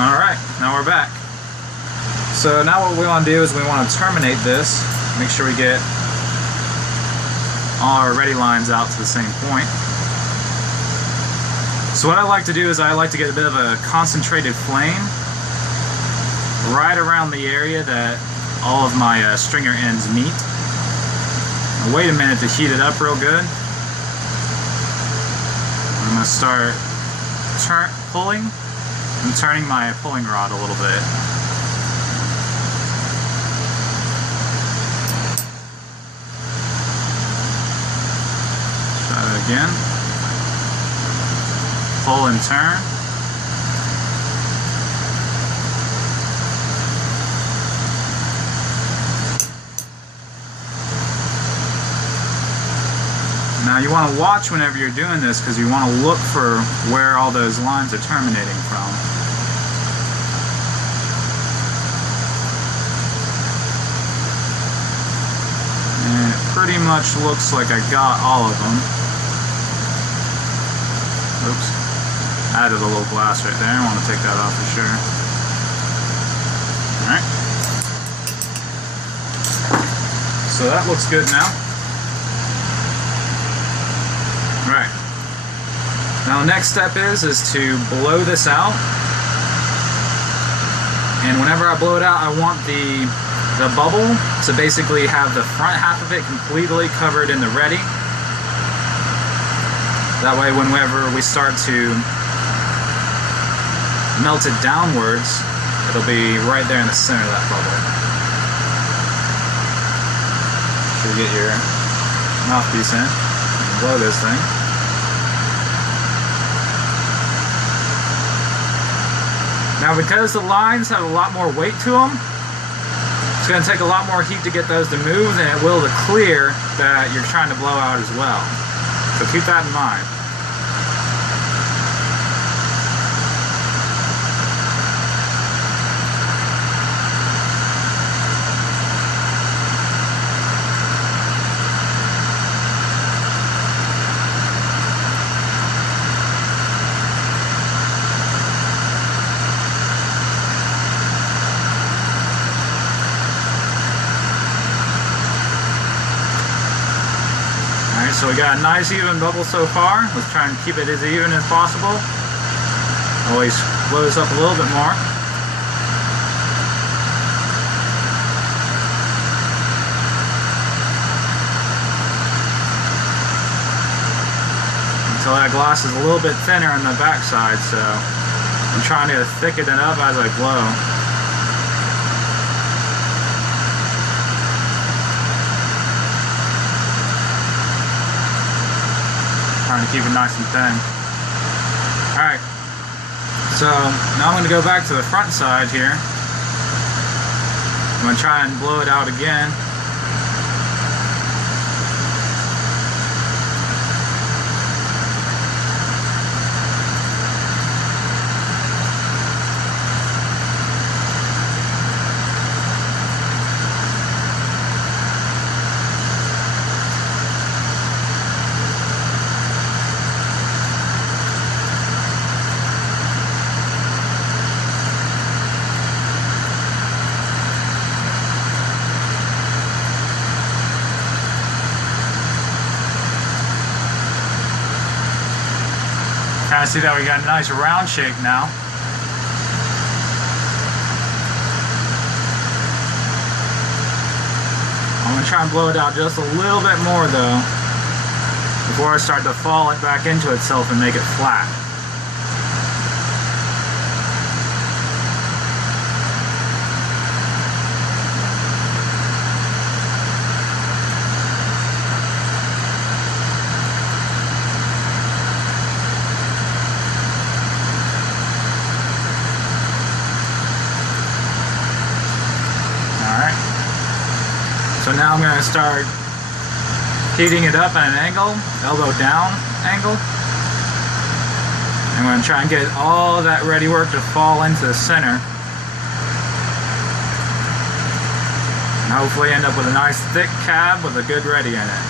Alright, now we're back. So now what we want to do is we want to terminate this, make sure we get all our ready lines out to the same point. So what I like to do is I like to get a bit of a concentrated flame right around the area that all of my stringer ends meet. Now wait a minute to heat it up real good. I'm going to start pulling and turning my pulling rod a little bit. Try that again. Pull and turn. Now you want to watch whenever you're doing this because you want to look for where all those lines are terminating from. And it pretty much looks like I got all of them. Oops. Added a little glass right there. I want to take that off for sure. Alright. So that looks good now. Alright. Now the next step is to blow this out. And whenever I blow it out, I want the bubble to basically have the front half of it completely covered in the Retti. That way whenever we start to melt it downwards, it'll be right there in the center of that bubble. So you get your mouthpiece in. Blow this thing. Now because the lines have a lot more weight to them, it's going to take a lot more heat to get those to move than it will the clear that you're trying to blow out as well. So keep that in mind. So we got a nice even bubble so far. Let's try and keep it as even as possible. Always blow this up a little bit more. Until that glass is a little bit thinner on the back side, so I'm trying to thicken it up as I blow. Trying to keep it nice and thin. Alright, so now I'm going to go back to the front side here. I'm going to try and blow it out again. Kind of see that we got a nice round shape now. I'm going to try and blow it out just a little bit more though before I start to fall it back into itself and make it flat. So now I'm going to start heating it up at an angle, elbow down angle. I'm going to try and get all that Retti work to fall into the center. And hopefully end up with a nice thick cab with a good Retti in it.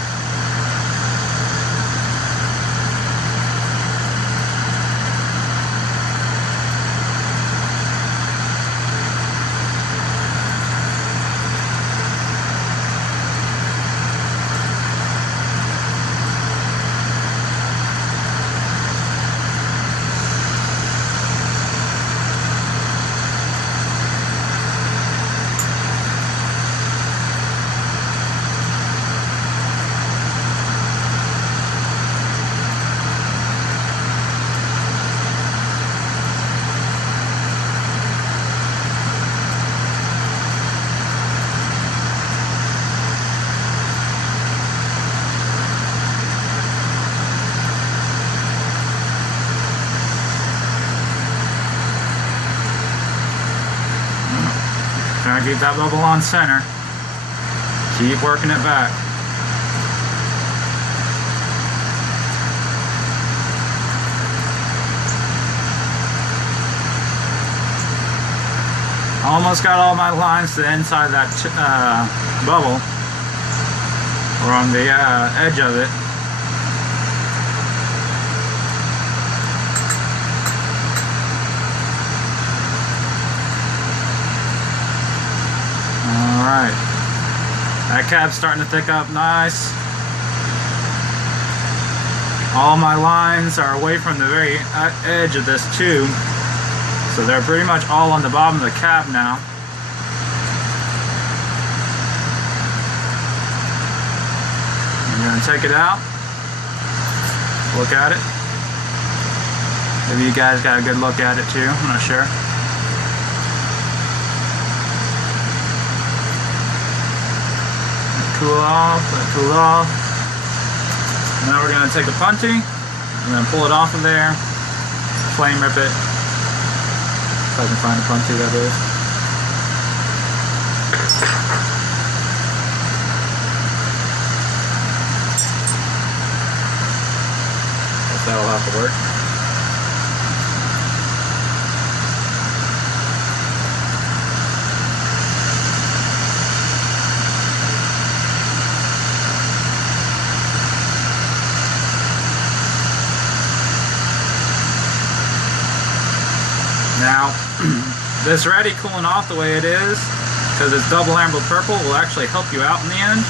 trying to keep that bubble on center. Keep working it back. Almost got all my lines to the inside of that bubble, or on the edge of it. Alright, that cab's starting to thick up nice. All my lines are away from the very edge of this tube, so they're pretty much all on the bottom of the cab now. I'm going to take it out, look at it. Maybe you guys got a good look at it too, I'm not sure. Cool off, let it cool off. Now we're going to take the punty, we're going to pull it off of there, flame rip it. If I can find a punty, that is. Guess that'll have to work. Now, this Retti cooling off the way it is, because it's double emerald purple, will actually help you out in the end,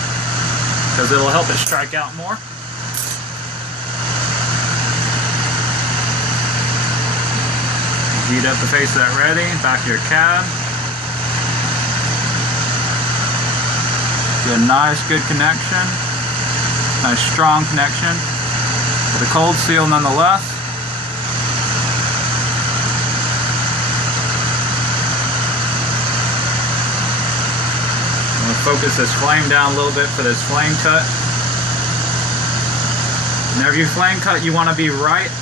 because it'll help it strike out more. Heat up the face of that Retti, back of your cab. Get a nice, good connection. Nice, strong connection. With a cold seal nonetheless. Focus this flame down a little bit for this flame cut. Whenever you flame cut, you want to be right,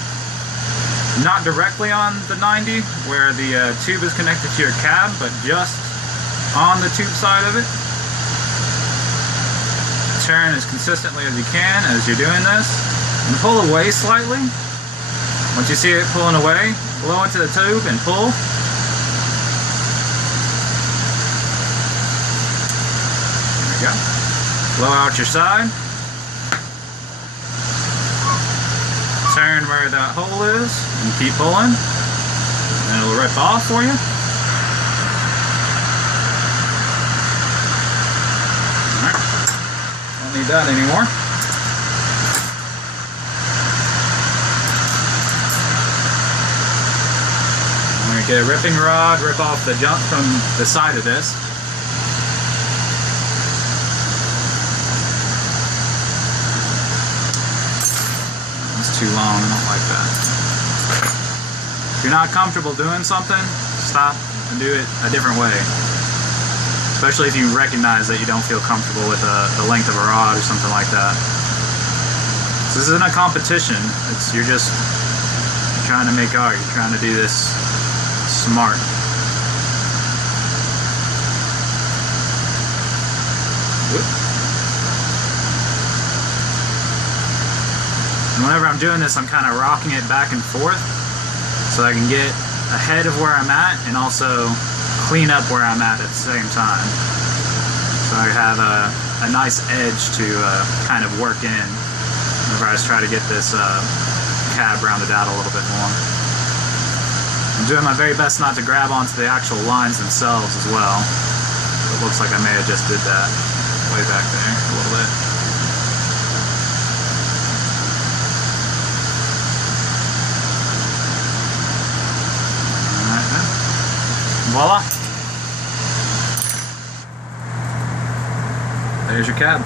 not directly on the 90 where the tube is connected to your cab, but just on the tube side of it. Turn as consistently as you can as you're doing this, and pull away slightly. Once you see it pulling away, blow into the tube and pull. Go. Blow out your side. Turn where that hole is and keep pulling. And it'll rip off for you. Alright. Don't need that anymore. I'm going to get a ripping rod, rip off the junk from the side of this. Too long, I don't like that. If you're not comfortable doing something, stop and do it a different way. Especially if you recognize that you don't feel comfortable with the length of a rod or something like that. This isn't a competition, you're just trying to make art, you're trying to do this smart. Whoop. And whenever I'm doing this, I'm kind of rocking it back and forth so I can get ahead of where I'm at and also clean up where I'm at the same time. So I have a nice edge to kind of work in whenever I try to get this cab rounded out a little bit more. I'm doing my very best not to grab onto the actual lines themselves as well. It looks like I may have just did that way back there a little bit. Voila! There's your cab.